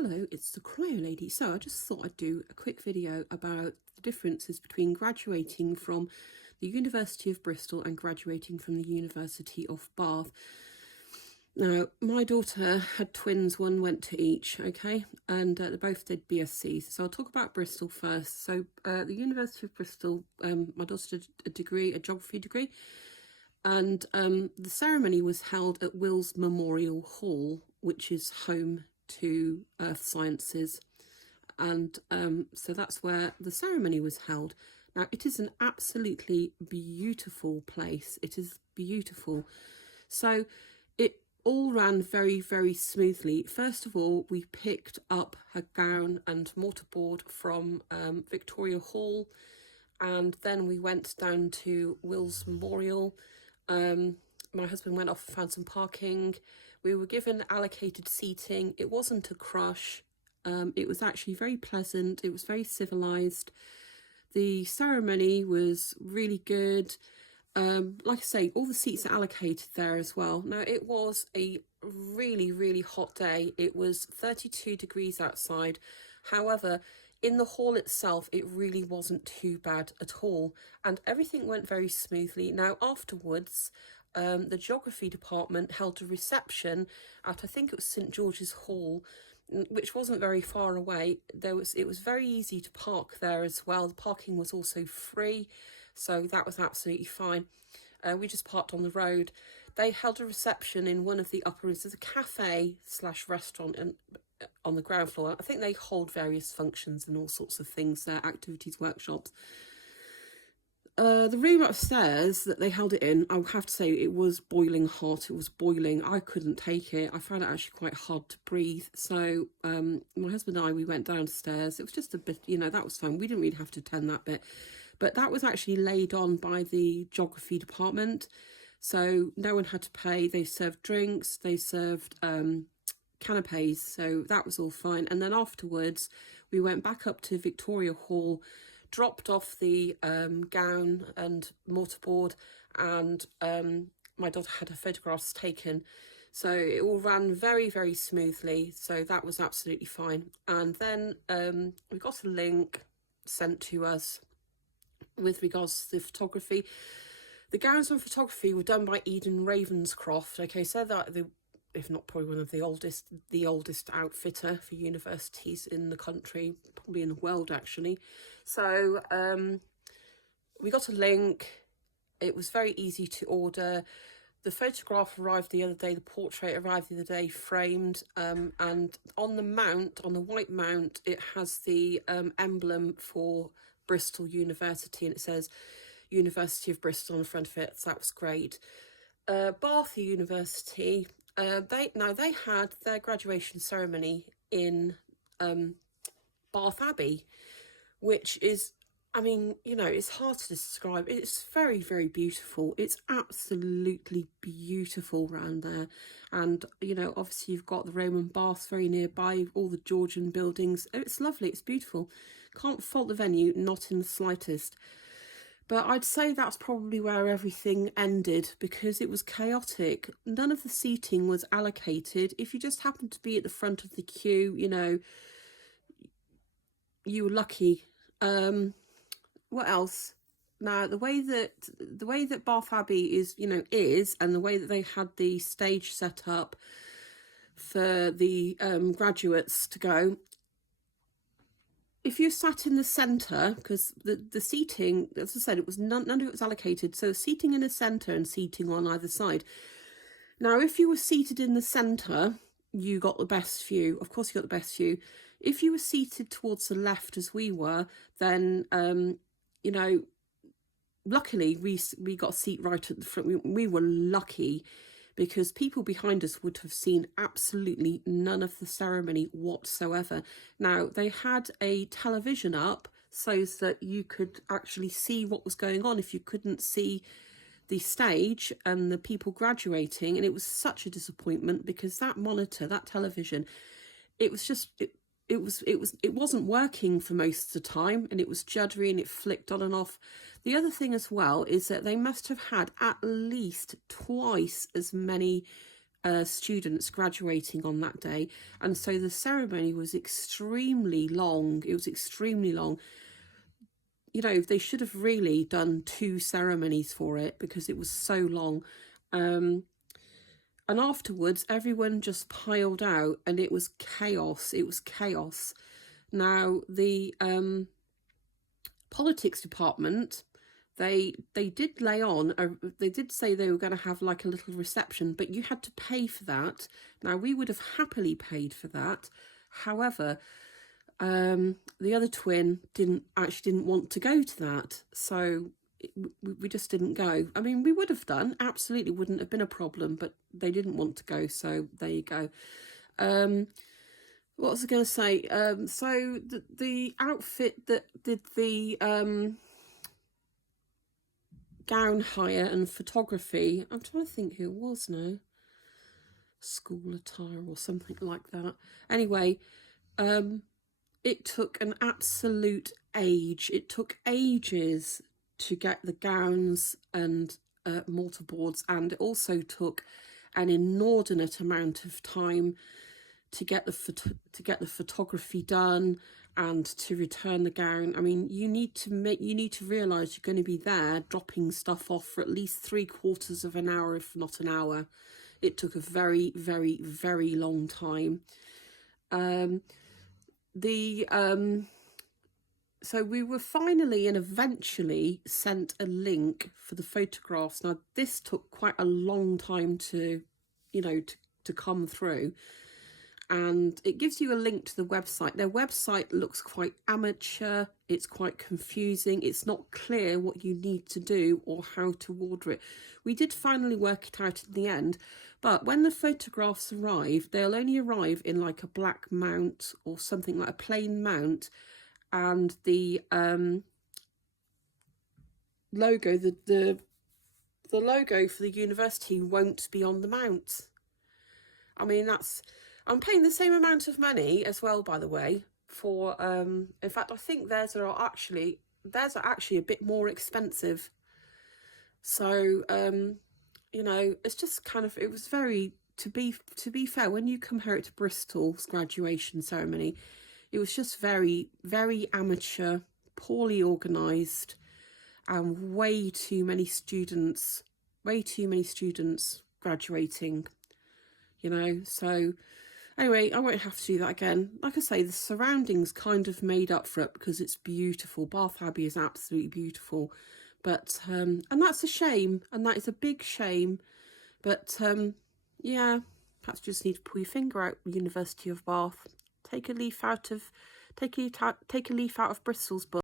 Hello, it's the Cryo Lady. So I just thought I'd do a quick video about the differences between graduating from the University of Bristol and graduating from the University of Bath. Now, my daughter had twins, one went to each, okay, and they both did BScs. So I'll talk about Bristol first. So the University of Bristol, my daughter did a geography degree, and the ceremony was held at Wills Memorial Hall, which is home to Earth Sciences, and so that's where the ceremony was held. Now, it is an absolutely beautiful place. It is beautiful. So it all ran very, very smoothly. First of all, we picked up her gown and mortarboard from Victoria Hall, and then we went down to Wills Memorial. My husband went off and found some parking. We were given allocated seating. It wasn't a crush. It was actually very pleasant. It was very civilised. The ceremony was really good. Like I say, all the seats are allocated there as well. Now, it was a really, really hot day. It was 32 degrees outside. However, in the hall itself, it really wasn't too bad at all. And everything went very smoothly. Now, afterwards, the geography department held a reception at, I think it was St George's Hall, which wasn't very far away. It was very easy to park there as well. The parking was also free, so that was absolutely fine. We just parked on the road. They held a reception in one of the upper rooms. There's a cafe / restaurant and on the ground floor. I think they hold various functions and all sorts of things there, activities, workshops. The room upstairs that they held it in, I have to say, it was boiling hot. It was boiling. I couldn't take it. I found it actually quite hard to breathe. So my husband and I, we went downstairs. It was just a bit, that was fun. We didn't really have to attend that bit. But that was actually laid on by the geography department. So no one had to pay. They served drinks. They served canapes. So that was all fine. And then afterwards, we went back up to Victoria Hall, dropped off the gown and mortarboard, and my daughter had her photographs taken. So it all ran very, very smoothly. So that was absolutely fine. And then we got a link sent to us with regards to the photography. The gowns and photography were done by Eden Ravenscroft. Okay, so that if not probably one of the oldest outfitter for universities in the country, probably in the world actually. So we got a link. It was very easy to order. The photograph arrived the other day, the portrait arrived the other day, framed, and on the mount, on the white mount, it has the emblem for Bristol University, and it says University of Bristol on the front of it. So that was great. Bath University, they had their graduation ceremony in Bath Abbey, which is, it's hard to describe. It's very, very beautiful. It's absolutely beautiful around there. And, obviously you've got the Roman baths very nearby, all the Georgian buildings. It's lovely. It's beautiful. Can't fault the venue, not in the slightest. But I'd say that's probably where everything ended, because it was chaotic. None of the seating was allocated. If you just happened to be at the front of the queue, you were lucky. What else? Now, the way that Bath Abbey is, and the way that they had the stage set up for the graduates to go, if you sat in the centre, because the seating, as I said, it was none of it was allocated, so seating in the centre and seating on either side. Now, if you were seated in the centre, you got the best view. Of course, you got the best view. If you were seated towards the left, as we were, then luckily we got a seat right at the front. We were lucky, because people behind us would have seen absolutely none of the ceremony whatsoever. Now, they had a television up so that you could actually see what was going on if you couldn't see the stage and the people graduating, and it was such a disappointment, because that monitor, that television, it wasn't working for most of the time, and it was juddery and it flicked on and off. The other thing as well is that they must have had at least twice as many students graduating on that day, and so the ceremony was extremely long. It was extremely long. You know, they should have really done 2 ceremonies for it because it was so long. And afterwards, everyone just piled out, and it was chaos. It was chaos. Now, the politics department, they did lay on, they did say they were going to have like a little reception, but you had to pay for that. Now, we would have happily paid for that. However, the other twin didn't want to go to that, so we just didn't go. I mean, we would have done, absolutely wouldn't have been a problem, but they didn't want to go, so there you go. What was I going to say? So the outfit that did the gown hire and photography, I'm trying to think who it was now. School attire or something like that. Anyway, it took an absolute age. It took ages to get the gowns and mortarboards, and it also took an inordinate amount of time to get the photography done and to return the gown. I mean, you need to realise you're going to be there dropping stuff off for at least 3/4 of an hour, if not an hour. It took a very, very, very long time. So we were finally and eventually sent a link for the photographs. Now, this took quite a long time to come through. And it gives you a link to the website. Their website looks quite amateur. It's quite confusing. It's not clear what you need to do or how to order it. We did finally work it out in the end, but when the photographs arrive, they'll only arrive in like a black mount or something, like a plain mount, and the logo, the logo for the university won't be on the mount. I mean, I'm paying the same amount of money as well, by the way, for, in fact, I think theirs are actually a bit more expensive. So, it's just kind of, it was very, to be fair, when you compare it to Bristol's graduation ceremony, it was just very, very amateur, poorly organised, and way too many students graduating, so... Anyway, I won't have to do that again. Like I say, the surroundings kind of made up for it because it's beautiful. Bath Abbey is absolutely beautiful. But, and that's a shame. And that is a big shame. But, yeah, perhaps you just need to pull your finger out, University of Bath. Take a leaf out of Bristol's book.